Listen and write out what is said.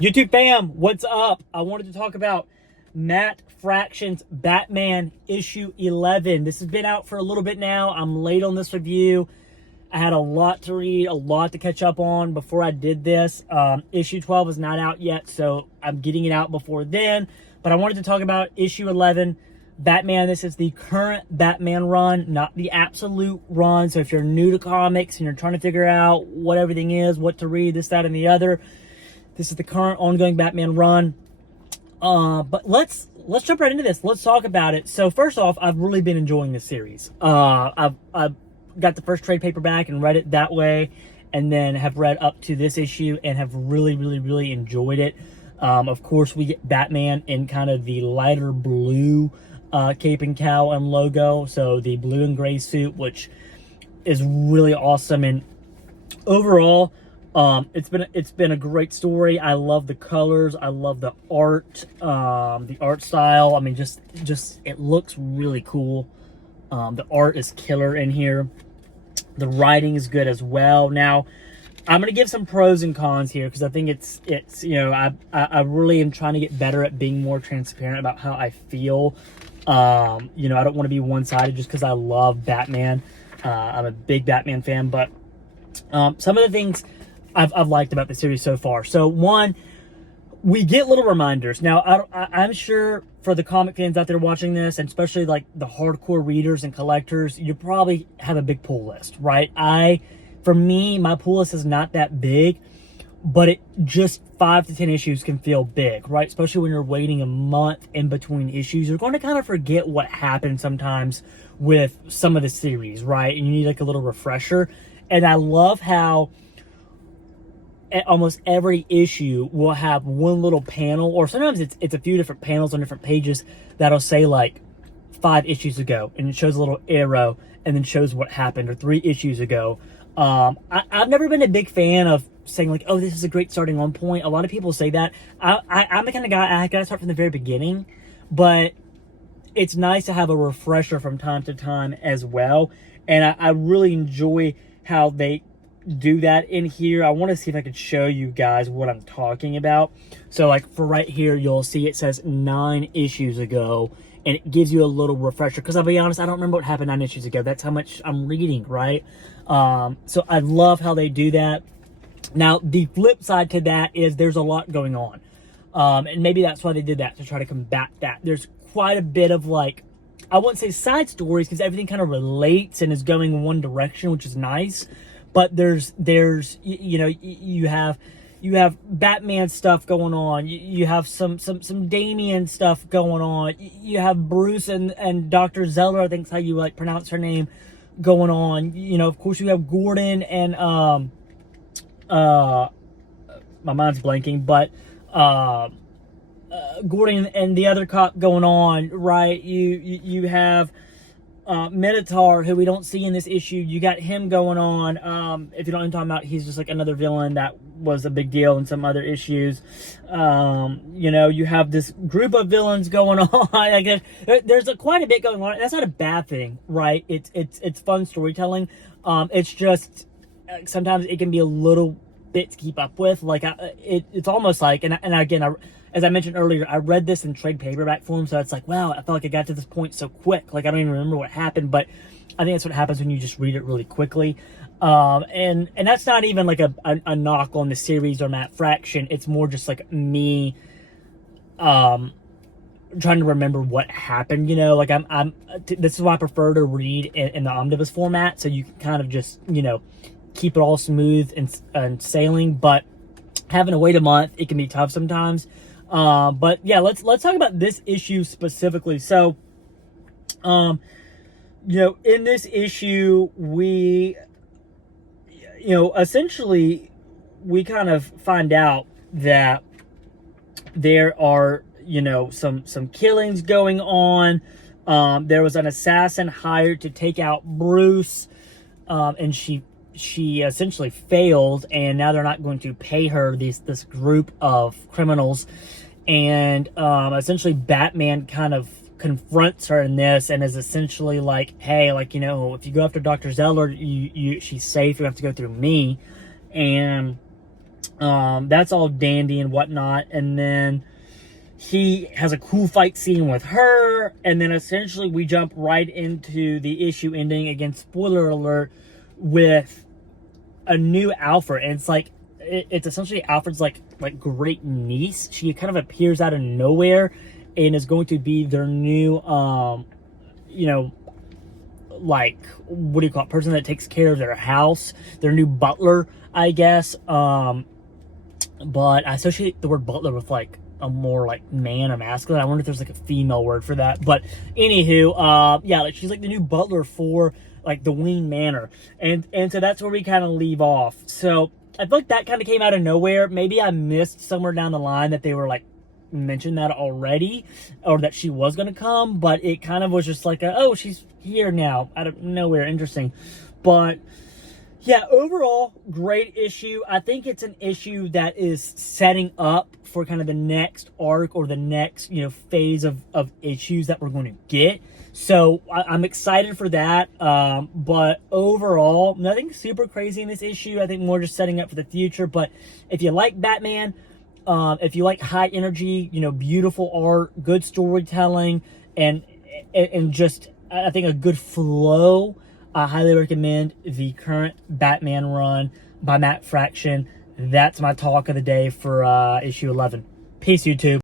YouTube fam, what's up? I wanted to talk about Matt Fraction's Batman issue 11. This has been out for a little bit now. I'm late on this review. I had a lot to read, a lot to catch up on before I did this. Issue 12 is not out yet, so I'm getting it out before then. But I wanted to talk about issue 11, Batman. This is the current Batman run, not the absolute run. So if you're new to comics and you're trying to figure out what everything is, what to read, this, that, and the other, this is the current ongoing Batman run. But let's jump right into this. Let's talk about it. So first off, I've really been enjoying this series. I've got the first trade paperback and read it that way, and then have read up to this issue and have really enjoyed it. Of course, we get Batman in kind of the lighter blue cape and cowl and logo. So the blue and gray suit, which is really awesome. And overall, it's been a great story. I love the colors. I love the art style. I mean, just it looks really cool. The art is killer in here. The writing is good as well. Now, I'm gonna give some pros and cons here because I think it's you know, I really am trying to get better at being more transparent about how I feel. You know, I don't want to be one-sided just because I love Batman. I'm a big Batman fan, but some of the things I've liked about the series so far. So one, we get little reminders. Now, I'm sure for the comic fans out there watching this, and especially like the hardcore readers and collectors, you probably have a big pull list, right? For me, my pull list is not that big, but it just 5 to 10 issues can feel big, right? Especially when you're waiting a month in between issues. You're going to kind of forget what happened sometimes with some of the series, right? And you need like a little refresher. And I love how almost every issue will have one little panel, or sometimes it's a few different panels on different pages that'll say like 5 issues ago, and it shows a little arrow and then shows what happened, or 3 issues ago. I've never been a big fan of saying like, oh, this is a great starting on point. A lot of people say that. I'm the kind of guy, I gotta start from the very beginning, but it's nice to have a refresher from time to time as well. And I really enjoy how they do that in here. I want to see if I could show you guys what I'm talking about. So like for right here, you'll see it says 9 issues ago, and it gives you a little refresher, because I'll be honest, I don't remember what happened 9 issues ago. That's how much I'm reading, right? So I love how they do that. Now, the flip side to that is there's a lot going on. And maybe that's why they did that, to try to combat that. There's quite a bit of like, I wouldn't say side stories, because everything kind of relates and is going in one direction, which is nice. But there's you know, you have Batman stuff going on. You have some Damian stuff going on. You have Bruce and Dr. Zeller, I think is how you like pronounce her name, going on. You know, of course you have Gordon and my mind's blanking, but Gordon and the other cop going on, right? You have Minotaur, who we don't see in this issue. You got him going on. If you don't know what I'm talking about, he's just like another villain that was a big deal in some other issues. You know, you have this group of villains going on. Like there's quite a bit going on. That's not a bad thing, right? It's fun storytelling. It's just sometimes it can be a little bit to keep up with. Like it's almost like, and again, as I mentioned earlier, I read this in trade paperback form, so it's like, wow, I felt like I got to this point so quick. Like, I don't even remember what happened, but I think that's what happens when you just read it really quickly. And that's not even like a knock on the series or Matt Fraction. It's more just like me trying to remember what happened, you know? Like, this is why I prefer to read in the omnibus format, so you can kind of just, you know, keep it all smooth and sailing. But having to wait a month, it can be tough sometimes. But yeah, let's talk about this issue specifically. So, you know, in this issue, we, you know, essentially we kind of find out that there are, you know, some killings going on. There was an assassin hired to take out Bruce, and she essentially failed, and now they're not going to pay her, this group of criminals. And essentially Batman kind of confronts her in this and is essentially like, hey, like, you know, if you go after Dr. Zeller, she's safe, you have to go through me. And That's all dandy and whatnot. And then he has a cool fight scene with her, and then essentially we jump right into the issue ending, again, spoiler alert, with a new Alfred. And it's like, it's essentially Alfred's like great niece. She kind of appears out of nowhere and is going to be their new you know, like, what do you call it, person that takes care of their house, their new butler, I guess. But I associate the word butler with like a more like man or masculine. I wonder if there's like a female word for that. But anywho, yeah, like she's like the new butler for like the Wayne Manor, and so that's where we kind of leave off. So I feel like that kind of came out of nowhere. Maybe I missed somewhere down the line that they were like mentioned that already, or that she was going to come, but it kind of was just like oh, she's here now out of nowhere. Interesting. But yeah, overall, great issue. I think it's an issue that is setting up for kind of the next arc or the next, you know, phase of issues that we're going to get. So I'm excited for that. But overall, nothing super crazy in this issue. I think more just setting up for the future. But if you like Batman, if you like high energy, you know, beautiful art, good storytelling, and just, I think, a good flow, I highly recommend the current Batman run by Matt Fraction. That's my talk of the day for issue 11. Peace, YouTube.